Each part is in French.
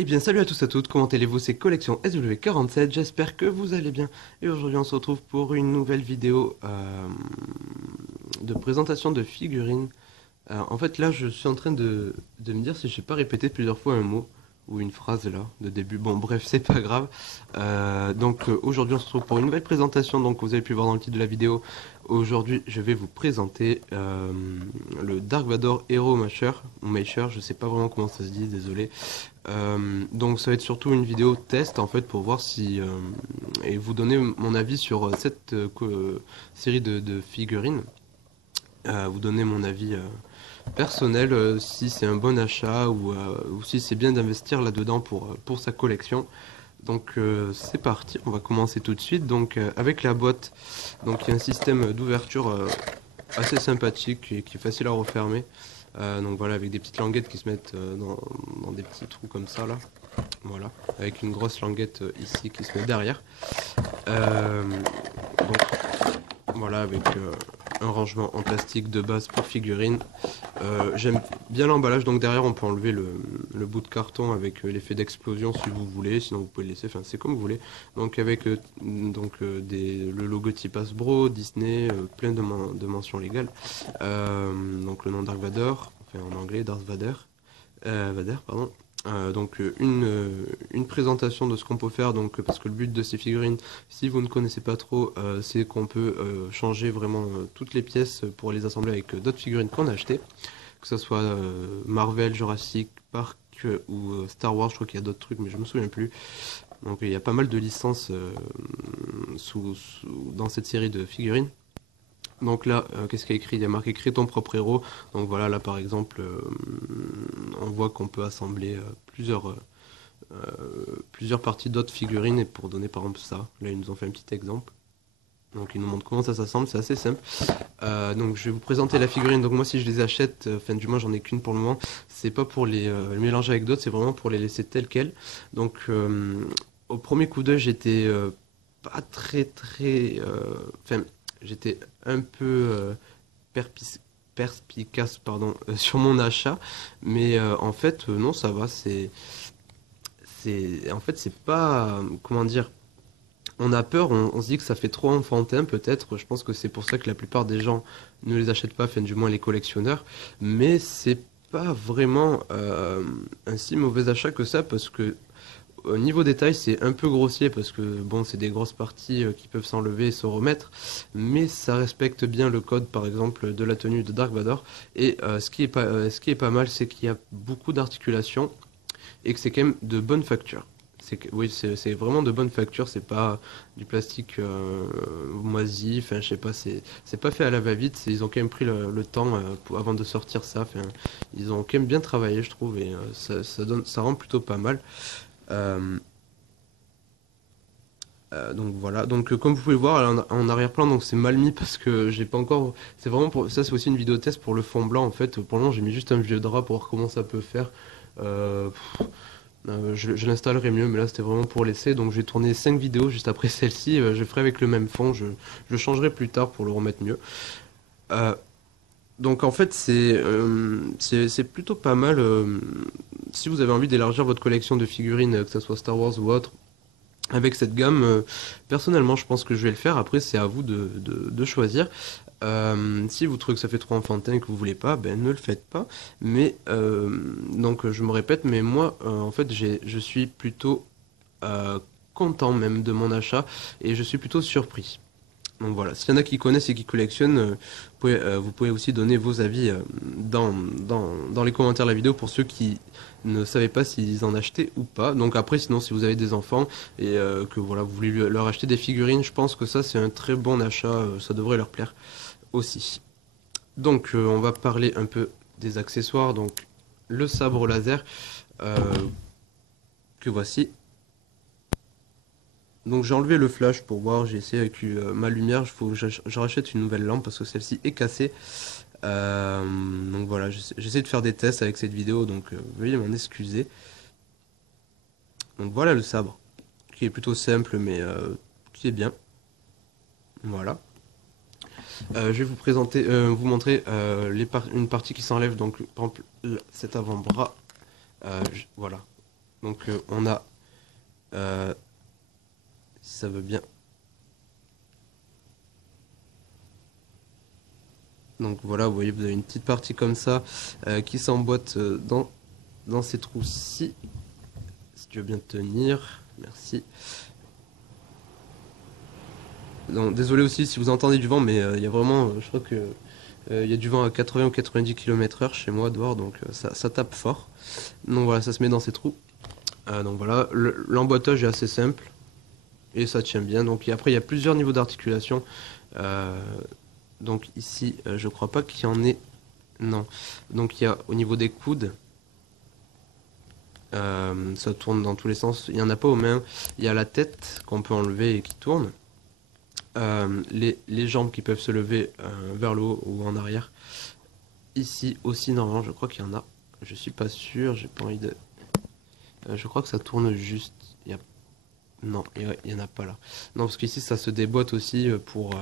Eh bien salut à tous et à toutes, comment allez-vous? C'est Collection SW47, j'espère que vous allez bien. Et aujourd'hui on se retrouve pour une nouvelle vidéo de présentation de figurines. En fait là je suis en train de me dire si je n'ai pas répété plusieurs fois un mot ou une phrase là de début. Bon bref c'est pas grave. Aujourd'hui on se retrouve pour une nouvelle présentation, donc vous avez pu voir dans le titre de la vidéo. Aujourd'hui je vais vous présenter le Dark Vador Hero Masher, ou Masher, je sais pas vraiment comment ça se dit, désolé. Donc ça va être surtout une vidéo test en fait pour voir si et vous donner mon avis sur cette série de figurines. Vous donner mon avis personnel si c'est un bon achat ou si c'est bien d'investir là-dedans pour sa collection. Donc c'est parti, on va commencer tout de suite. Donc avec la boîte, donc il y a un système d'ouverture assez sympathique et qui est facile à refermer. Donc voilà, avec des petites languettes qui se mettent dans des petits trous comme ça là. Voilà, avec une grosse languette ici qui se met derrière. Donc voilà, avec un rangement en plastique de base pour figurines. J'aime bien l'emballage, donc derrière on peut enlever le bout de carton avec l'effet d'explosion si vous voulez, sinon vous pouvez le laisser, enfin c'est comme vous voulez. Donc avec le logotype Hasbro, Disney, plein de mentions légales. Donc le nom Dark Vador, enfin en anglais Darth Vader, Vader pardon. Une présentation de ce qu'on peut faire, donc parce que le but de ces figurines, si vous ne connaissez pas trop, c'est qu'on peut changer vraiment toutes les pièces pour les assembler avec d'autres figurines qu'on a achetées, que ce soit Marvel, Jurassic Park ou Star Wars. Je crois qu'il y a d'autres trucs mais je me souviens plus. Donc il y a pas mal de licences dans cette série de figurines. Donc là, qu'est-ce qu'il y a écrit? Il y a marqué crée ton propre héros. Donc voilà, là par exemple, on voit qu'on peut assembler plusieurs parties d'autres figurines. Et pour donner par exemple ça, là ils nous ont fait un petit exemple. Donc ils nous montrent comment ça s'assemble, c'est assez simple. Donc je vais vous présenter la figurine. Donc moi si je les achète, enfin du moins j'en ai qu'une pour le moment, c'est pas pour les mélanger avec d'autres, c'est vraiment pour les laisser telles quelles. Donc au premier coup d'œil j'étais pas enfin j'étais un peu perspicace pardon, sur mon achat, mais en fait non ça va, en fait c'est pas comment dire, on a peur, on se dit que ça fait trop enfantin peut-être. Je pense que c'est pour ça que la plupart des gens ne les achètent pas, enfin du moins les collectionneurs. Mais c'est pas vraiment un si mauvais achat que ça, parce que au niveau détail c'est un peu grossier, parce que bon c'est des grosses parties qui peuvent s'enlever et se remettre, mais ça respecte bien le code par exemple de la tenue de Dark Vador. Et ce qui est pas mal, c'est qu'il y a beaucoup d'articulations et que c'est quand même de bonne facture. Oui, c'est vraiment de bonne facture, c'est pas du plastique moisi, enfin je sais pas, c'est pas fait à la va-vite, ils ont quand même pris le temps avant de sortir ça, enfin, ils ont quand même bien travaillé je trouve, et ça rend plutôt pas mal. Euh, donc voilà, donc comme vous pouvez le voir en arrière-plan, donc c'est mal mis parce que j'ai pas encore, c'est vraiment pour ça, c'est aussi une vidéo test pour le fond blanc en fait. Pour le moment j'ai mis juste un vieux drap pour voir comment ça peut faire. Euh, je l'installerai mieux, mais là c'était vraiment pour l'essai. Donc j'ai tourné 5 vidéos juste après celle-ci. Je ferai avec le même fond, je changerai plus tard pour le remettre mieux. Euh, donc en fait c'est plutôt pas mal. Si vous avez envie d'élargir votre collection de figurines, que ce soit Star Wars ou autre, avec cette gamme, personnellement je pense que je vais le faire. Après c'est à vous de choisir. Si vous trouvez que ça fait trop enfantin et que vous voulez pas, ben ne le faites pas. Mais donc je me répète, mais moi en fait je suis plutôt euh, content même de mon achat et je suis plutôt surpris. Donc voilà, s'il y en a qui connaissent et qui collectionnent, vous pouvez aussi donner vos avis dans les commentaires de la vidéo pour ceux qui ne savaient pas s'ils en achetaient ou pas. Donc après, sinon, si vous avez des enfants et que voilà, vous voulez leur acheter des figurines, je pense que ça c'est un très bon achat, ça devrait leur plaire aussi. Donc on va parler un peu des accessoires. Donc le sabre laser euh, que voici. Donc j'ai enlevé le flash pour voir, j'ai essayé avec ma lumière, il faut que je rachète une nouvelle lampe parce que celle-ci est cassée. Donc voilà, j'essaie de faire des tests avec cette vidéo, donc veuillez m'en excuser. Donc voilà le sabre, qui est plutôt simple mais qui est bien. Voilà. Je vais vous présenter, vous montrer une partie qui s'enlève, donc par exemple cet avant-bras. Voilà. Donc on a, si ça veut bien. Donc voilà, vous voyez, vous avez une petite partie comme ça qui s'emboîte dans ces trous-ci. Si tu veux bien tenir, merci. Donc, désolé aussi si vous entendez du vent, mais il y a vraiment, je crois que il y a du vent à 80 ou 90 km/h chez moi dehors, donc ça tape fort. Donc voilà, ça se met dans ces trous. Donc voilà, l'emboîtage est assez simple et ça tient bien. Donc après, il y a plusieurs niveaux d'articulation. Euh, donc ici, je crois pas qu'il y en ait. Non. Donc il y a au niveau des coudes, ça tourne dans tous les sens. Il n'y en a pas aux mains. Il y a la tête qu'on peut enlever et qui tourne. Les jambes qui peuvent se lever vers le haut ou en arrière. Ici aussi, normalement, je crois qu'il y en a. Je suis pas sûr, j'ai pas envie de. Je crois que ça tourne juste. Il y a... Non, il y en a pas là. Non, parce qu'ici, ça se déboîte aussi pour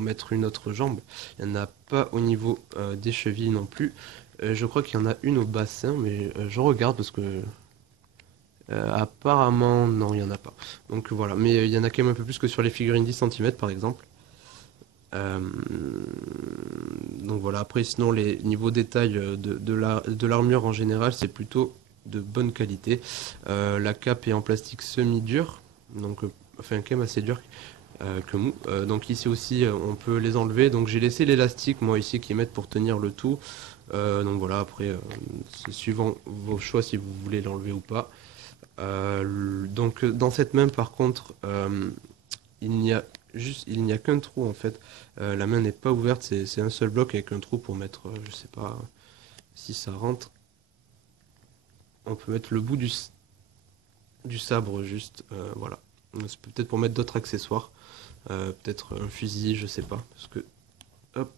mettre une autre jambe. Il n'y en a pas au niveau des chevilles non plus. Je crois qu'il y en a une au bassin, mais je regarde parce que apparemment, non, il n'y en a pas. Donc voilà, mais il y en a quand même un peu plus que sur les figurines 10 cm par exemple. Euh, donc voilà, après sinon les niveaux détails de l'armure en général c'est plutôt de bonne qualité. La cape est en plastique semi-dur, donc enfin quand même assez dur que mou. Donc ici aussi on peut les enlever, donc j'ai laissé l'élastique moi ici qui mettent pour tenir le tout. Donc voilà, après c'est suivant vos choix si vous voulez l'enlever ou pas. Donc dans cette main par contre il n'y a il n'y a qu'un trou en fait. La main n'est pas ouverte, c'est un seul bloc avec un trou pour mettre, je sais pas si ça rentre. On peut mettre le bout du sabre juste, voilà. C'est peut-être pour mettre d'autres accessoires, peut-être un fusil, je sais pas. Parce que, hop,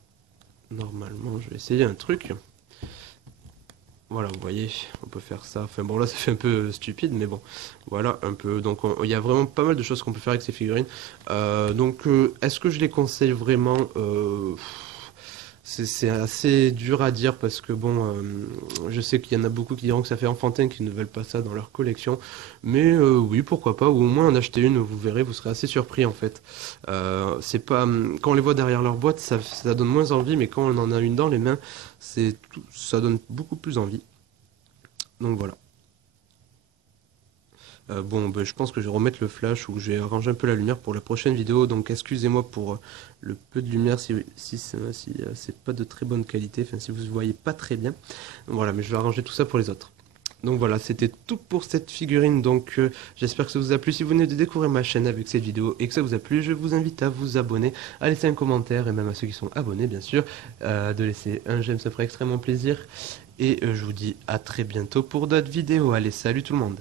normalement, je vais essayer un truc. Voilà, vous voyez, on peut faire ça. Enfin bon, là, ça fait un peu stupide, mais bon, voilà, un peu. Donc, il y a vraiment pas mal de choses qu'on peut faire avec ces figurines. Donc, est-ce que je les conseille vraiment? C'est assez dur à dire parce que bon, je sais qu'il y en a beaucoup qui diront que ça fait enfantin, qui ne veulent pas ça dans leur collection. Mais oui, pourquoi pas, ou au moins en acheter une, vous verrez, vous serez assez surpris en fait. C'est pas, quand on les voit derrière leur boîte, ça donne moins envie, mais quand on en a une dans les mains, ça donne beaucoup plus envie. Donc voilà. Bon, ben, je pense que je vais remettre le flash ou que je vais arranger un peu la lumière pour la prochaine vidéo. Donc excusez-moi pour le peu de lumière si c'est pas de très bonne qualité, enfin si vous ne voyez pas très bien. Voilà, mais je vais arranger tout ça pour les autres. Donc voilà, c'était tout pour cette figurine. Donc j'espère que ça vous a plu. Si vous venez de découvrir ma chaîne avec cette vidéo et que ça vous a plu, je vous invite à vous abonner, à laisser un commentaire et même à ceux qui sont abonnés bien sûr, de laisser un j'aime, ça ferait extrêmement plaisir. Et je vous dis à très bientôt pour d'autres vidéos. Allez, salut tout le monde!